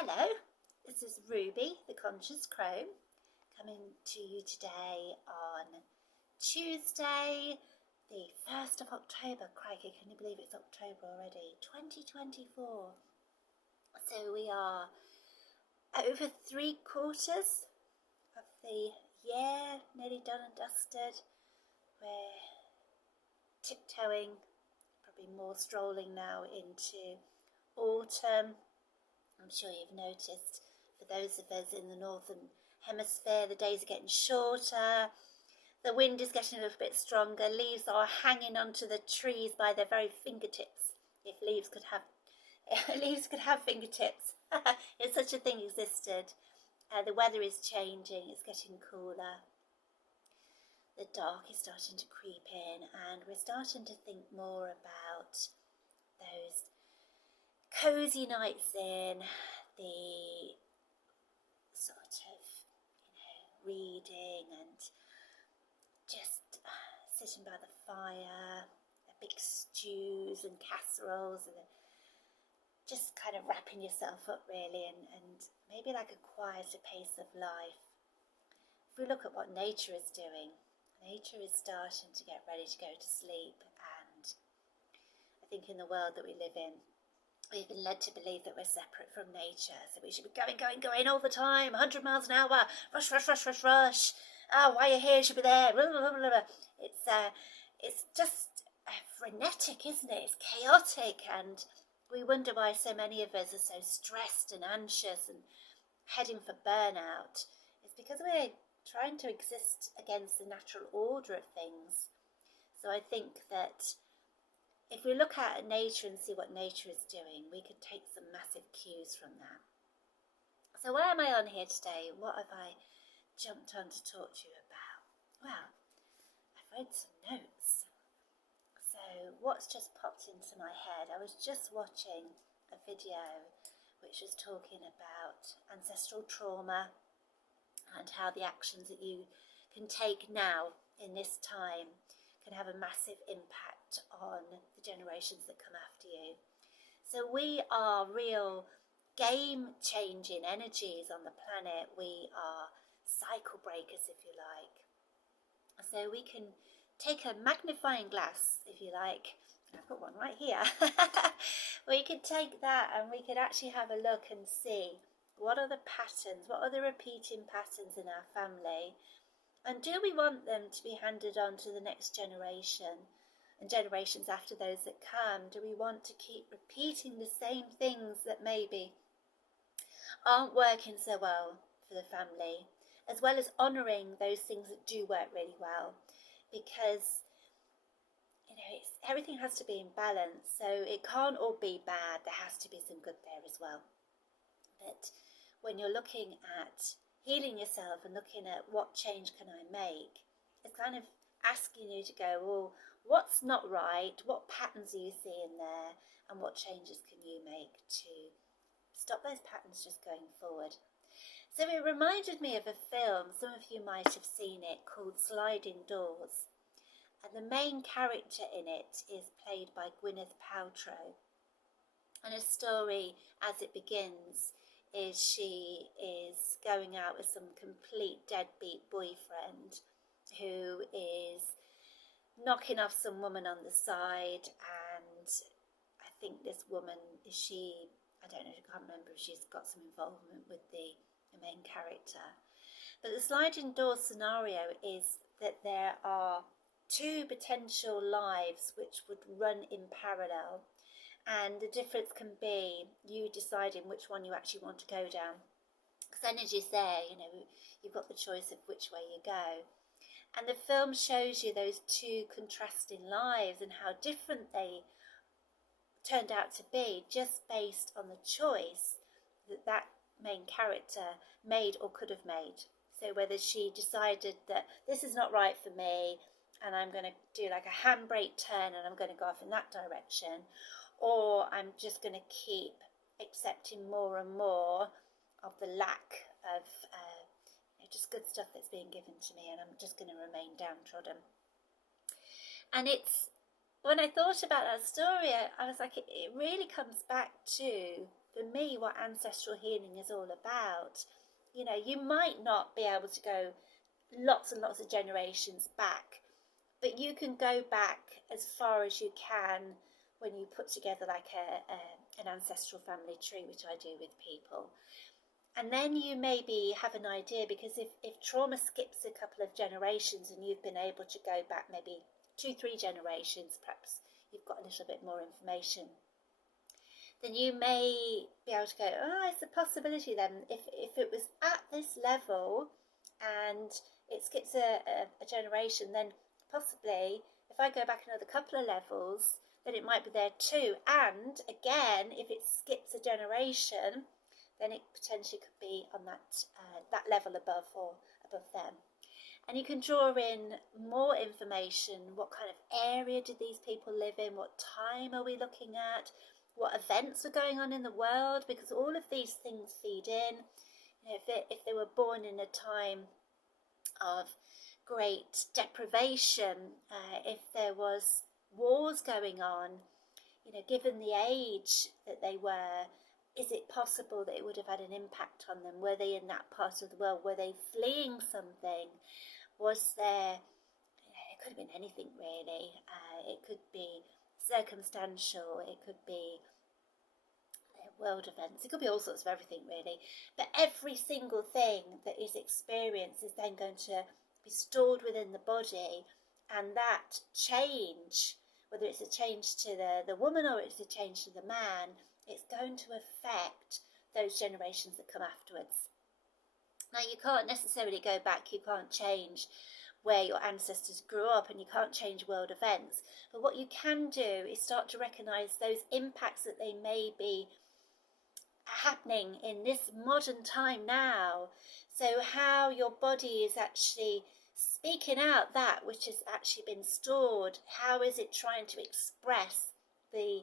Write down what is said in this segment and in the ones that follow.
Hello, this is Ruby, the Conscious Crone, coming to you today on Tuesday, the 1st of October. Crikey, can you believe it's October already? 2024. So we are over 3/4 of the year, nearly done and dusted. We're tiptoeing, probably more strolling now into autumn. I'm sure you've noticed, for those of us in the northern hemisphere, the days are getting shorter, the wind is getting a little bit stronger, leaves are hanging onto the trees by their very fingertips, if leaves could have fingertips, if such a thing existed. The weather is changing, it's getting cooler, the dark is starting to creep in, and we're starting to think more about those cosy nights in, the sort of, reading and just sitting by the fire, the big stews and casseroles, and just kind of wrapping yourself up really, and maybe like a quieter pace of life. If we look at what nature is doing, nature is starting to get ready to go to sleep, and I think in the world that we live in, we've been led to believe that we're separate from nature, so we should be going all the time, 100 miles an hour, rush. Oh, while you're here, you should be there. It's just frenetic, isn't it? It's chaotic, and we wonder why so many of us are so stressed and anxious and heading for burnout. It's because we're trying to exist against the natural order of things. So I think that if we look at nature and see what nature is doing, we could take some massive cues from that. So why am I on here today? What have I jumped on to talk to you about? Well, I've read some notes. So what's just popped into my head? I was just watching a video which was talking about ancestral trauma and how the actions that you can take now in this time can have a massive impact on the generations that come after you. So we are real game-changing energies on the planet. We are cycle breakers, if you like. So we can take a magnifying glass, if you like, and I've got one right here. We could take that and we could actually have a look and see what are the patterns, what are the repeating patterns in our family, and do we want them to be handed on to the next generation and generations after those that come? Do we want to keep repeating the same things that maybe aren't working so well for the family, as well as honouring those things that do work really well? Because everything has to be in balance, so it can't all be bad. There has to be some good there as well. But when you're looking at healing yourself and looking at what change can I make, it's kind of asking you to go, well, what's not right? What patterns are you seeing there? And what changes can you make to stop those patterns just going forward? So it reminded me of a film, some of you might have seen it, called Sliding Doors. And the main character in it is played by Gwyneth Paltrow. And a story, as it begins, is she is going out with some complete deadbeat boyfriend who is knocking off some woman on the side, and I think this woman, I don't know, I can't remember if she's got some involvement with the main character. But the sliding door scenario is that there are two potential lives which would run in parallel, and the difference can be you deciding which one you actually want to go down, because energy's there, you've got the choice of which way you go. And the film shows you those two contrasting lives and how different they turned out to be, just based on the choice that main character made or could have made. So whether she decided that this is not right for me and I'm going to do like a handbrake turn and I'm going to go off in that direction, or I'm just going to keep accepting more and more of the lack of just good stuff that's being given to me, and I'm just going to remain downtrodden. And when I thought about that story, I was like, it really comes back to, for me what ancestral healing is all about. You know, you might not be able to go lots and lots of generations back, but you can go back as far as you can when you put together like an ancestral family tree, which I do with people. And then you maybe have an idea, because if trauma skips a couple of generations and you've been able to go back maybe 2-3 generations, perhaps you've got a little bit more information, then you may be able to go, oh, it's a possibility then, if it was at this level and it skips a generation, then possibly if I go back another couple of levels, then it might be there too. And again, if it skips a generation, then it potentially could be on that level above or above them. And you can draw in more information. What kind of area did these people live in? What time are we looking at? What events were going on in the world? Because all of these things feed in. You know, if they were born in a time of great deprivation, if there was wars going on, you know, given the age that they were, is it possible that it would have had an impact on them? Were they in that part of the world? Were they fleeing something? Was there, it could have been anything really. It could be circumstantial, it could be world events, it could be all sorts of everything really. But every single thing that is experienced is then going to be stored within the body, and that change, whether it's a change to the woman or it's a change to the man, it's going to affect those generations that come afterwards. Now, you can't necessarily go back, you can't change where your ancestors grew up, and you can't change world events, but what you can do is start to recognise those impacts that they may be happening in this modern time now. So how your body is actually speaking out that which has actually been stored. How is it trying to express the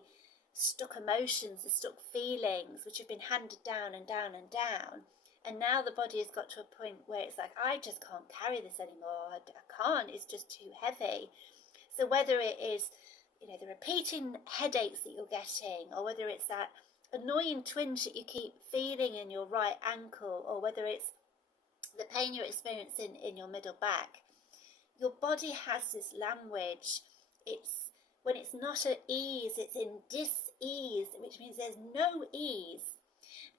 stuck emotions, the stuck feelings which have been handed down and down and down? And now the body has got to a point where it's like, I just can't carry this anymore. I can't, it's just too heavy. So whether it is, you know, the repeating headaches that you're getting, or whether it's that annoying twinge that you keep feeling in your right ankle, or whether it's the pain you're experiencing in your middle back, your body has this language. It's when it's not at ease, it's in dis-ease, which means there's no ease.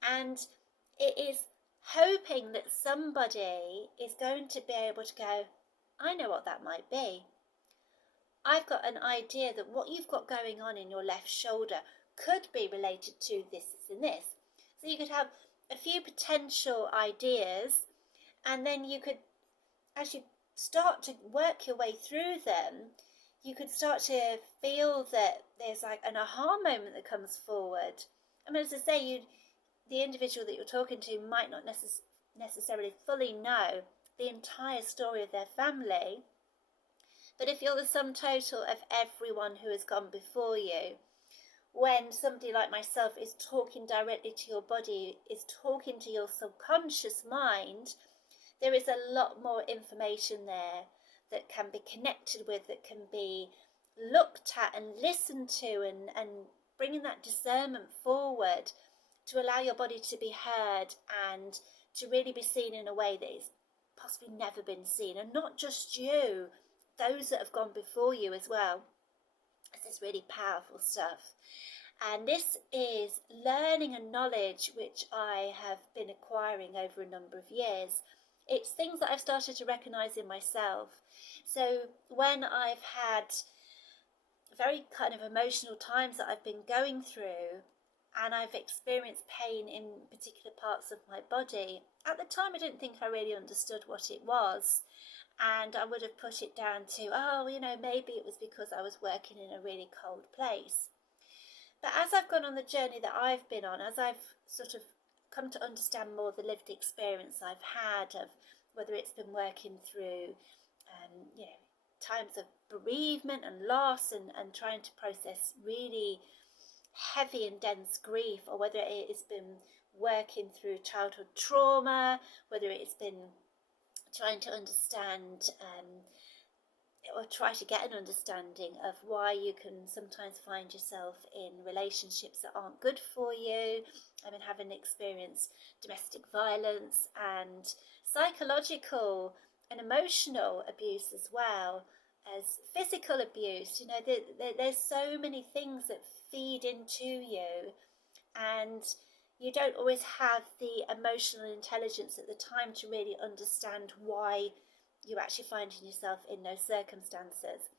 And it is hoping that somebody is going to be able to go, I know what that might be. I've got an idea that what you've got going on in your left shoulder could be related to this and this. So you could have a few potential ideas, and then you could, as you start to work your way through them, you could start to feel that there's like an aha moment that comes forward. I mean, as I say, the individual that you're talking to might not necessarily fully know the entire story of their family, but if you're the sum total of everyone who has gone before you, when somebody like myself is talking directly to your body, is talking to your subconscious mind, there is a lot more information there that can be connected with, that can be looked at and listened to, and bringing that discernment forward to allow your body to be heard and to really be seen in a way that is possibly never been seen. And not just you, those that have gone before you as well. This is really powerful stuff. And this is learning and knowledge which I have been acquiring over a number of years. It's things that I've started to recognise in myself. So when I've had very kind of emotional times that I've been going through, and I've experienced pain in particular parts of my body, at the time I didn't think I really understood what it was, and I would have put it down to, oh, you know, maybe it was because I was working in a really cold place. But as I've gone on the journey that I've been on, as I've sort of come to understand more the lived experience I've had of whether it's been working through you know, times of bereavement and loss, and trying to process really heavy and dense grief, or whether it has been working through childhood trauma, whether it's been trying to understand or try to get an understanding of why you can sometimes find yourself in relationships that aren't good for you. I mean, having experienced domestic violence and psychological and emotional abuse as well as physical abuse. You know, there's so many things that feed into you, and you don't always have the emotional intelligence at the time to really understand why you're actually finding yourself in those circumstances.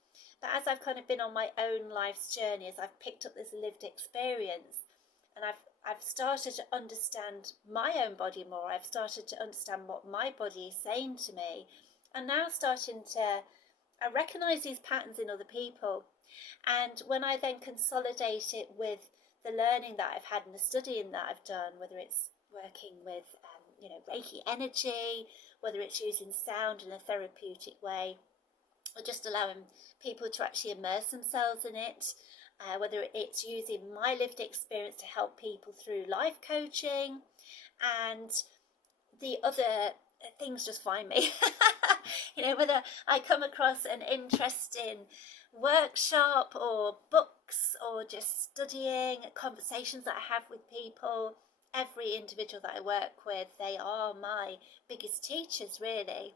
But as I've kind of been on my own life's journey, as I've picked up this lived experience, and I've started to understand my own body more, I've started to understand what my body is saying to me, and now starting to I recognise these patterns in other people. And when I then consolidate it with the learning that I've had and the studying that I've done, whether it's working with Reiki energy, whether it's using sound in a therapeutic way, or just allowing people to actually immerse themselves in it, whether it's using my lived experience to help people through life coaching, and the other things just find me. Whether I come across an interesting workshop or books or just studying, conversations that I have with people, every individual that I work with, they are my biggest teachers, really.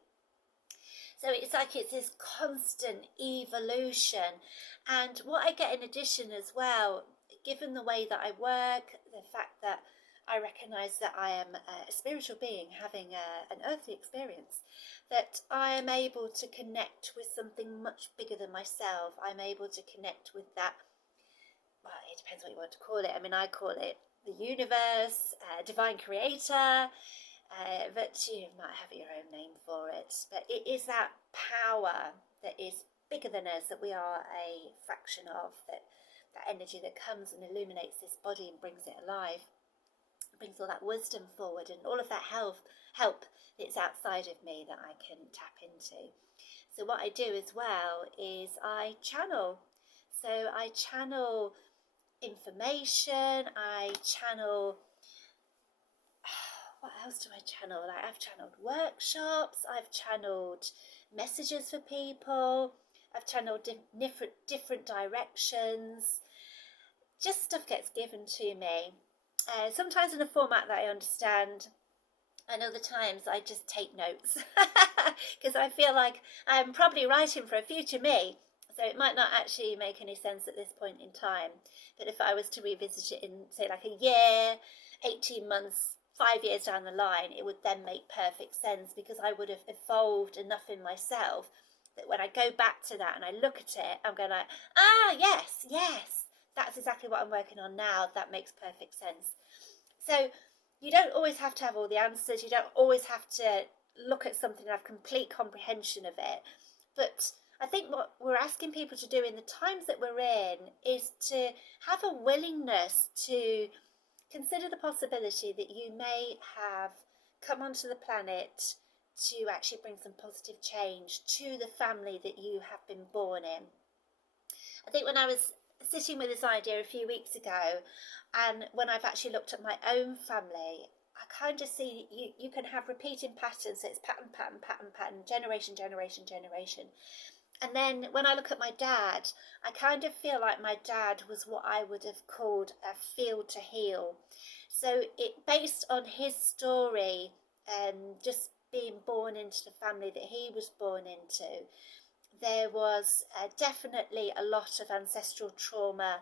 So it's like it's this constant evolution. And what I get in addition as well, given the way that I work, the fact that I recognise that I am a spiritual being having an earthly experience, that I am able to connect with something much bigger than myself. I'm able to connect with that, well, it depends what you want to call it. I mean, I call it the universe, divine creator, but you might have your own name for it. But it is that power that is bigger than us, that we are a fraction of, that energy that comes and illuminates this body and brings it alive, brings all that wisdom forward, and all of that help that's outside of me that I can tap into. So what I do as well is I channel. So I channel information, I channel, what else do I channel? Like, I've channeled workshops, I've channeled messages for people, I've channeled different directions. Just stuff gets given to me. Sometimes in a format that I understand, and other times I just take notes because I feel like I'm probably writing for a future me, so it might not actually make any sense at this point in time. But if I was to revisit it in, say, like a year, 18 months, 5 years down the line, it would then make perfect sense, because I would have evolved enough in myself that when I go back to that and I look at it, I'm going like, yes, that's exactly what I'm working on now. That makes perfect sense. So you don't always have to have all the answers. You don't always have to look at something and have complete comprehension of it. But I think what we're asking people to do in the times that we're in is to have a willingness to consider the possibility that you may have come onto the planet to actually bring some positive change to the family that you have been born in. I think when I was sitting with this idea a few weeks ago, and when I've actually looked at my own family, I kind of see you can have repeating patterns. So it's pattern, generation. And then when I look at my dad, I kind of feel like my dad was what I would have called a field to heal. So it based on his story, just being born into the family that he was born into, there was definitely a lot of ancestral trauma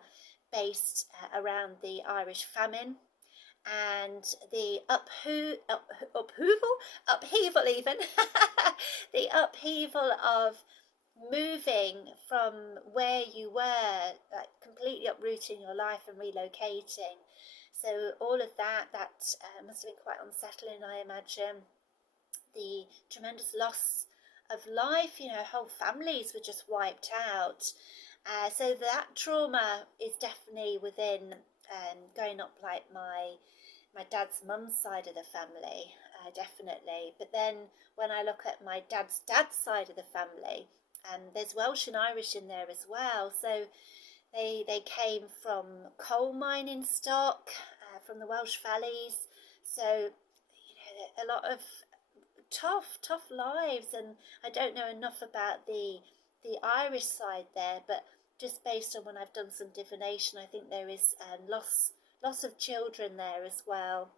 based around the Irish famine and the upheaval even, the upheaval of moving from where you were, like completely uprooting your life and relocating. So all of that must have been quite unsettling, I imagine. The tremendous loss of life, whole families were just wiped out. So that trauma is definitely within going up like my dad's mum's side of the family, definitely. But then when I look at my dad's side of the family, there's Welsh and Irish in there as well. So they came from coal mining stock, from the Welsh valleys. So a lot of tough lives, and I don't know enough about the the Irish side there, but just based on when I've done some divination, I think there is loss of children there as well.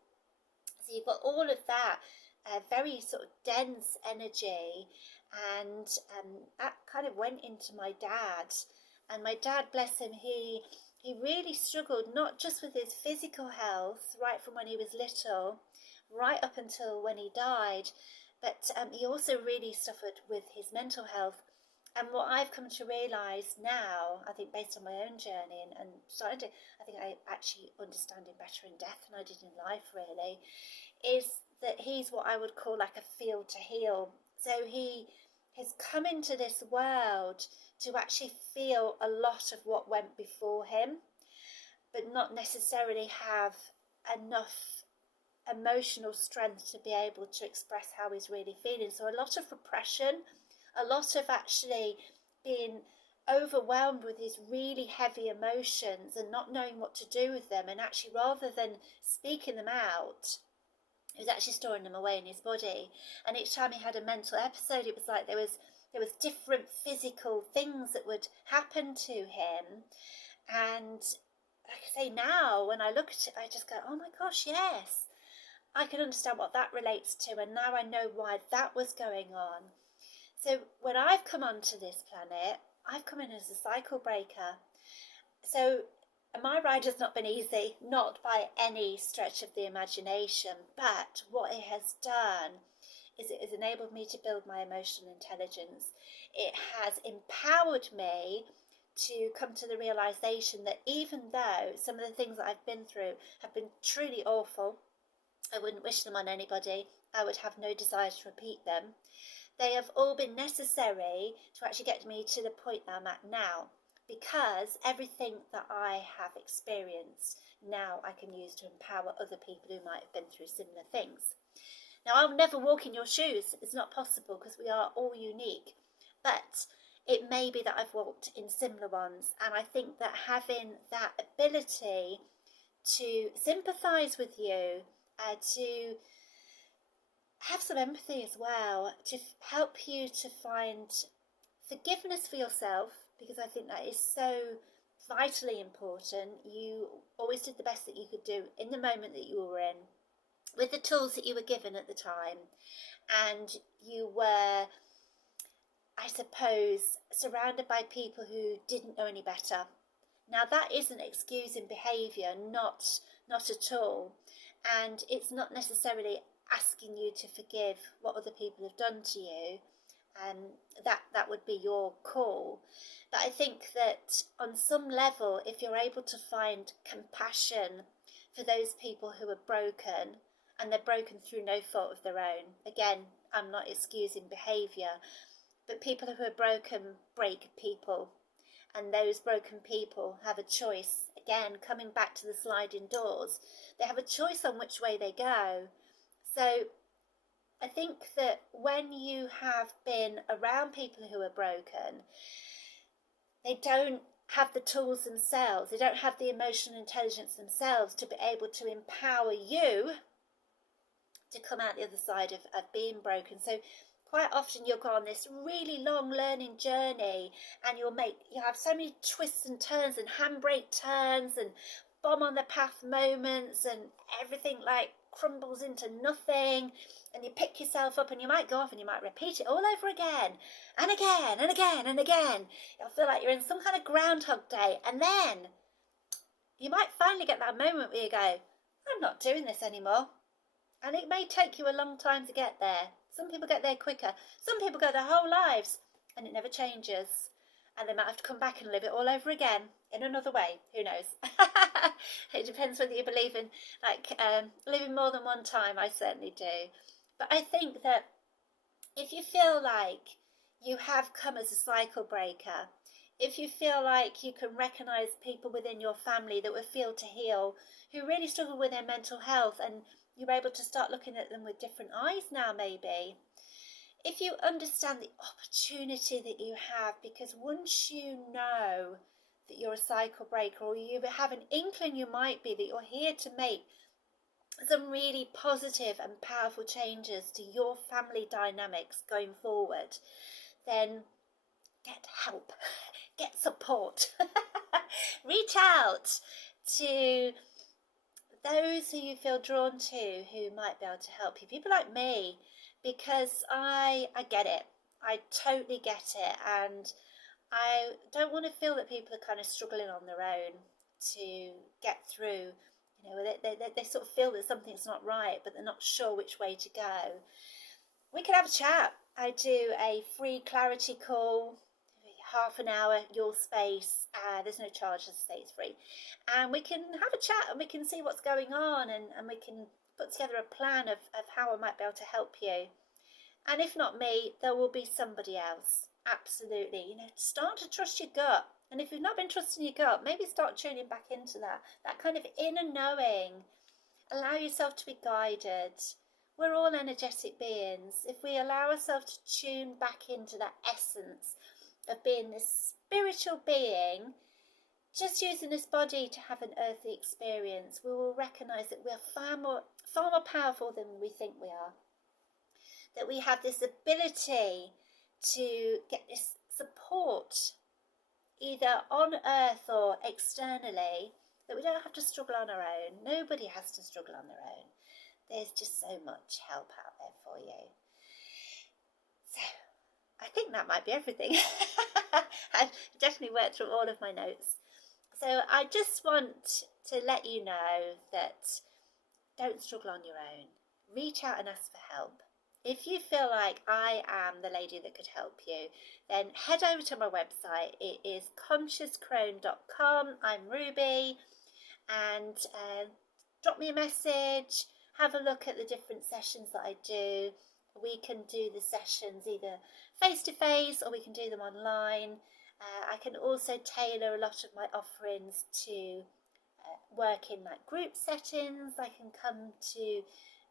So you've got all of that very sort of dense energy, and that kind of went into my dad. And my dad, bless him, he really struggled, not just with his physical health right from when he was little right up until when he died, but he also really suffered with his mental health. And what I've come to realise now, I think based on my own journey and starting to, I think I actually understand him better in death than I did in life really, is that he's what I would call like a feel to heal. So he has come into this world to actually feel a lot of what went before him, but not necessarily have enough emotional strength to be able to express how he's really feeling. So a lot of repression, a lot of actually being overwhelmed with his really heavy emotions and not knowing what to do with them, and actually rather than speaking them out, he was actually storing them away in his body. And each time he had a mental episode, it was like there was different physical things that would happen to him. And like I say, now when I look at it, I just go, oh my gosh, yes, I can understand what that relates to, and now I know why that was going on. So when I've come onto this planet, I've come in as a cycle breaker. So my ride has not been easy, not by any stretch of the imagination, but what it has done is it has enabled me to build my emotional intelligence. It has empowered me to come to the realization that even though some of the things that I've been through have been truly awful, I wouldn't wish them on anybody, I would have no desire to repeat them, they have all been necessary to actually get me to the point that I'm at now, because everything that I have experienced now I can use to empower other people who might have been through similar things. Now, I'll never walk in your shoes, it's not possible because we are all unique, but it may be that I've walked in similar ones, and I think that having that ability to sympathise with you, to have some empathy as well, to help you to find forgiveness for yourself, because I think that is so vitally important. You always did the best that you could do in the moment that you were in, with the tools that you were given at the time, and you were, I suppose, surrounded by people who didn't know any better. Now that isn't excusing behaviour, not at all, and it's not necessarily asking you to forgive what other people have done to you, and that would be your call. But I think that on some level, if you're able to find compassion for those people who are broken, and they're broken through no fault of their own, again, I'm not excusing behaviour, but people who are broken break people, and those broken people have a choice. Again, coming back to the sliding doors, they have a choice on which way they go. So I think that when you have been around people who are broken, they don't have the tools themselves, they don't have the emotional intelligence themselves to be able to empower you to come out the other side of being broken. So quite often you'll go on this really long learning journey, and you'll have so many twists and turns and handbrake turns and bomb on the path moments, and everything like crumbles into nothing, and you pick yourself up and you might go off and you might repeat it all over again and again and again and again. You'll feel like you're in some kind of Groundhog Day, and then you might finally get that moment where you go, I'm not doing this anymore. And it may take you a long time to get there. Some people get there quicker. Some people go their whole lives and it never changes. And they might have to come back and live it all over again in another way. Who knows? It depends whether you believe in living more than one time. I certainly do. But I think that if you feel like you have come as a cycle breaker, if you feel like you can recognise people within your family that were feel to heal, who really struggle with their mental health, and you're able to start looking at them with different eyes now, maybe. If you understand the opportunity that you have, because once you know that you're a cycle breaker, or you have an inkling you might be, that you're here to make some really positive and powerful changes to your family dynamics going forward, then get help, get support. Reach out to those who you feel drawn to who might be able to help you. People like me, because I get it. I totally get it, and I don't want to feel that people are kind of struggling on their own to get through. You know, they sort of feel that something's not right, but they're not sure which way to go. We can have a chat. I do a free clarity call, half an hour, your space. There's no charge, as I say, it's free. And we can have a chat and we can see what's going on, and we can put together a plan of how I might be able to help you. And if not me, there will be somebody else. Absolutely. You know, start to trust your gut. And if you've not been trusting your gut, maybe start tuning back into that kind of inner knowing. Allow yourself to be guided. We're all energetic beings. If we allow ourselves to tune back into that essence of being this spiritual being, just using this body to have an earthly experience, we will recognise that we are far more powerful than we think we are. That we have this ability to get this support, either on earth or externally, that we don't have to struggle on our own. Nobody has to struggle on their own. There's just so much help out there for you. So, I think that might be everything. I've definitely worked through all of my notes. So I just want to let you know that don't struggle on your own. Reach out and ask for help. If you feel like I am the lady that could help you, then head over to my website. It is consciouscrone.com. I'm Ruby, and drop me a message. Have a look at the different sessions that I do. We can do the sessions either face-to-face or we can do them online. I can also tailor a lot of my offerings to work in like group settings. I can come to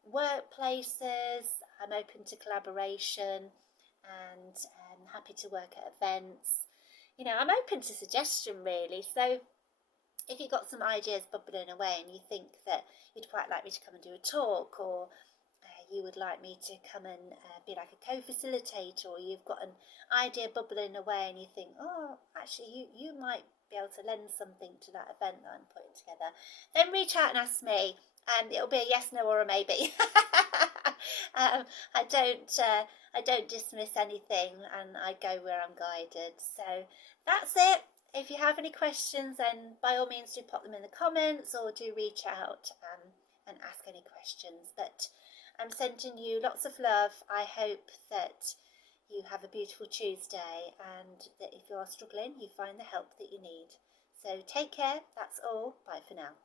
workplaces. I'm open to collaboration, and I'm happy to work at events. You know, I'm open to suggestion really. So if you've got some ideas bubbling away and you think that you'd quite like me to come and do a talk, or you would like me to come and be like a co-facilitator, or you've got an idea bubbling away and you think, oh, actually you might be able to lend something to that event that I'm putting together, then reach out and ask me, and it'll be a yes, no, or a maybe. I don't dismiss anything, and I go where I'm guided. So that's it. If you have any questions, then by all means do pop them in the comments, or do reach out and ask any questions. But I'm sending you lots of love. I hope that you have a beautiful Tuesday, and that if you are struggling, you find the help that you need. So take care. That's all. Bye for now.